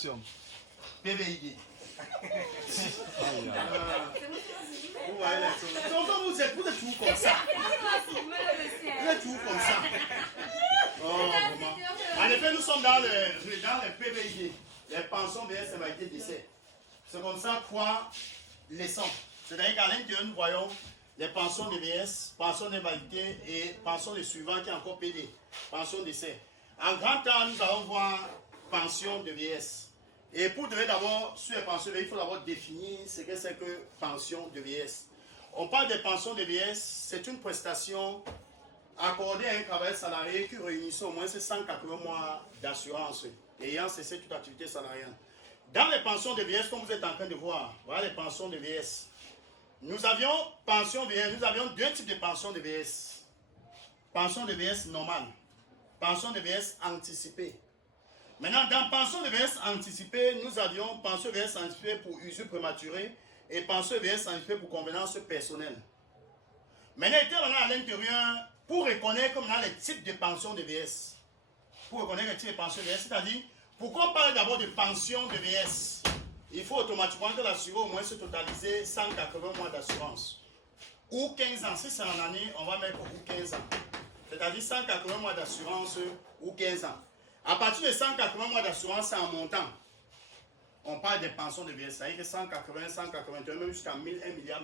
PVID. Vous voyez les choses. Donc vous êtes tout comme ça. Vous êtes tout comme ça. Oh, vraiment. En effet, nous sommes dans les PVID, les pensions vs invalidité décès. C'est comme ça quoi les sommes. C'est-à-dire qu'à l'intérieur, nous voyons les pensions de VS, pensions d'invalidité et pensions de suivant qui est encore PD, pension décès. En grand temps, nous allons voir pension de VS. Et pour donner d'abord sur les pensions, il faut d'abord définir ce que c'est que pension de vieillesse. On parle de pension de vieillesse, c'est une prestation accordée à un travailleur salarié qui réunissait au moins 180 mois d'assurance ayant cessé toute activité salariale. Dans les pensions de vieillesse, comme vous êtes en train de voir, voilà les pensions de vieillesse. Nous avions pension de vieillesse, nous avions deux types de pensions de vieillesse. Pension de vieillesse normale, pension de vieillesse anticipée. Maintenant, dans pension de vieillesse anticipée, nous avions pension de vieillesse anticipée pour usure prématurée et pension de vieillesse anticipée pour convenance personnelle. Maintenant, à l'intérieur, pour reconnaître comme dans les types de pension de vieillesse, pour reconnaître les types de pension de vieillesse, c'est-à-dire, pourquoi on parle d'abord de pension de vieillesse? Il faut automatiquement que l'assuré au moins se totaliser 180 mois d'assurance. Ou 15 ans, si c'est en année, on va mettre ou 15 ans. C'est-à-dire 180 mois d'assurance ou 15 ans. À partir de 180 mois d'assurance, c'est en montant. On parle des pensions de vieillesse. C'est-à-dire que 180, 181, même jusqu'à 1000, 1 milliard,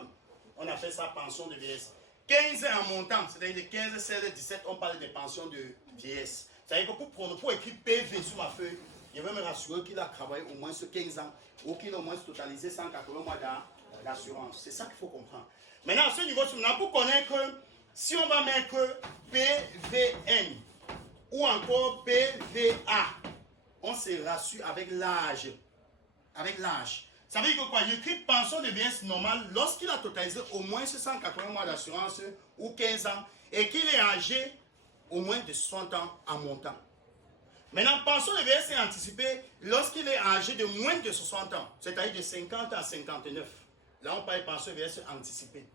on appelle ça pension de vieillesse. 15 ans en montant, c'est-à-dire de 15, 16, 17, on parle des pensions de vieillesse. C'est-à-dire que pour écrire PV sur ma feuille, je vais me rassurer qu'il a travaillé au moins sur 15 ans ou qu'il a au moins totalisé 180 mois d'assurance. C'est ça qu'il faut comprendre. Maintenant, à ce niveau, pour connaître, si on va mettre PVN, ou encore PVA, on se rassure avec l'âge. Avec l'âge. Ça veut dire que quoi? J'écris pension de vieillesse normale lorsqu'il a totalisé au moins 180 mois d'assurance ou 15 ans et qu'il est âgé au moins de 60 ans en montant. Maintenant, pension de vieillesse est anticipée lorsqu'il est âgé de moins de 60 ans, c'est-à-dire de 50 à 59. Là, on parle de pension de vieillesse anticipée.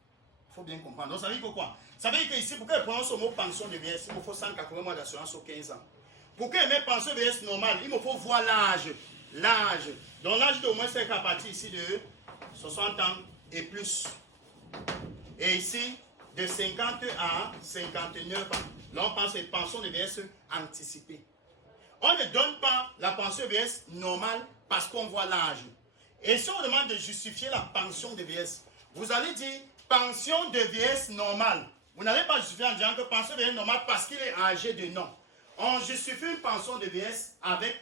Il faut bien comprendre. Donc, ça veut dire que quoi? Ça veut dire qu'ici, pour qu'elle prononce le mot pension de vieillesse, il me faut 180 mois d'assurance aux 15 ans. Pour qu'elle mette pension de vieillesse normale, il me faut voir l'âge. L'âge. Donc, l'âge d'au moins, c'est à partir ici de 60 ans et plus. Et ici, de 50 à 59 ans. Là, on pense à une pension de vieillesse anticipée. On ne donne pas la pension de vieillesse normale parce qu'on voit l'âge. Et si on demande de justifier la pension de vieillesse, vous allez dire pension de vieillesse normale. Vous n'allez pas justifier en disant que pension de vieillesse normale parce qu'il est âgé de non. On justifie une pension de vieillesse avec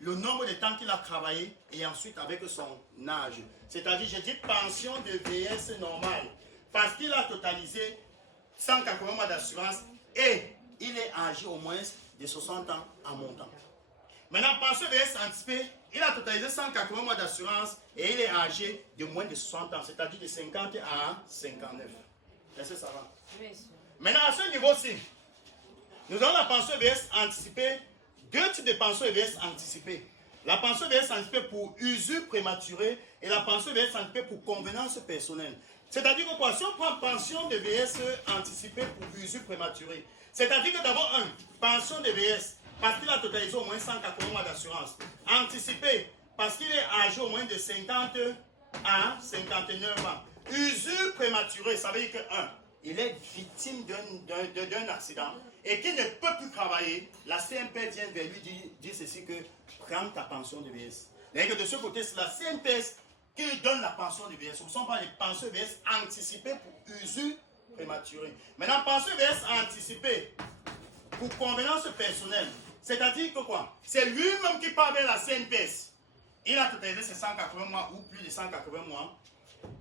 le nombre de temps qu'il a travaillé et ensuite avec son âge. C'est-à-dire, je dis pension de vieillesse normale parce qu'il a totalisé 180 mois d'assurance et il est âgé au moins de 60 ans en montant. Maintenant, pension de vieillesse anticipée, il a totalisé 180 mois d'assurance et il est âgé de moins de 60 ans, c'est-à-dire de 50 à 59. Est-ce que ça va? Oui. Maintenant, à ce niveau-ci, nous avons la pension de vieillesse anticipée, deux types de pension de vieillesse anticipée. La pension de vieillesse anticipée pour usure prématurée et la pension de vieillesse anticipée pour convenance personnelle. C'est-à-dire que quoi, si on prend pension de vieillesse anticipée pour usure prématurée, c'est-à-dire que d'abord, pension de vieillesse, parce qu'il a totalisé au moins 180 mois d'assurance. Anticipé, parce qu'il est âgé au moins de 50 à 59 ans. Usure prématurée, ça veut dire que, il est victime d'un accident et qu'il ne peut plus travailler. La CNPS vient vers lui dire ceci que prends ta pension de vieillesse. C'est-à-dire que de ce côté, c'est la CNPS qui donne la pension de vieillesse. Ce ne sont pas les pensions de vieillesse anticipées pour usure prématurée. Maintenant, pension de vieillesse anticipée pour convenance personnelle. C'est-à-dire que quoi? C'est lui-même qui part vers la CNPS. Il a totalisé ses 180 mois ou plus de 180 mois.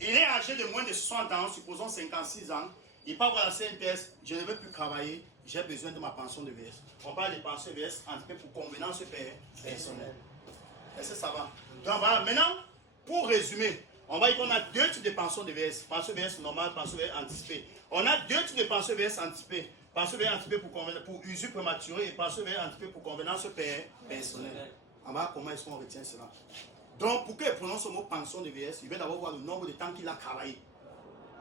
Il est âgé de moins de 60 ans, supposons 56 ans. Il part vers la CNPS, je ne veux plus travailler, j'ai besoin de ma pension de vieillesse. On parle de pension de vieillesse anticipée pour convenance personnelle. Est-ce que ça va? Donc voilà, maintenant, pour résumer, on va dire qu'on a deux types de pensions de vieillesse. Pension de vieillesse normale, pension de vieillesse anticipée. On a deux types de pensions de vieillesse anticipée. Pension de vieillesse anticipée pour usure prématurée et pension de vieillesse anticipée pour convenance personnelle. On va voir comment est-ce qu'on retient cela. Donc, pour qu'il prononce le mot pension de vieillesse, il va d'abord voir le nombre de temps qu'il a travaillé.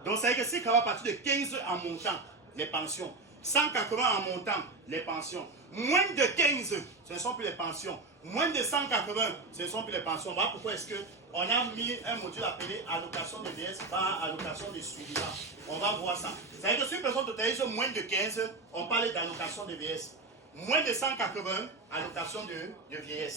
Donc, ça veut dire que s'il travaille à partir de 15 en montant, les pensions. 180 en montant, les pensions. Moins de 15, ce ne sont plus les pensions. Moins de 180, ce ne sont plus les pensions. Voilà pourquoi est-ce qu'on a mis un module appelé allocation de vieillesse par allocation de suivant. On va voir ça. C'est-à-dire que si une personne totalise moins de 15, on parle d'allocation de vieillesse. Moins de 180, allocation de vieillesse.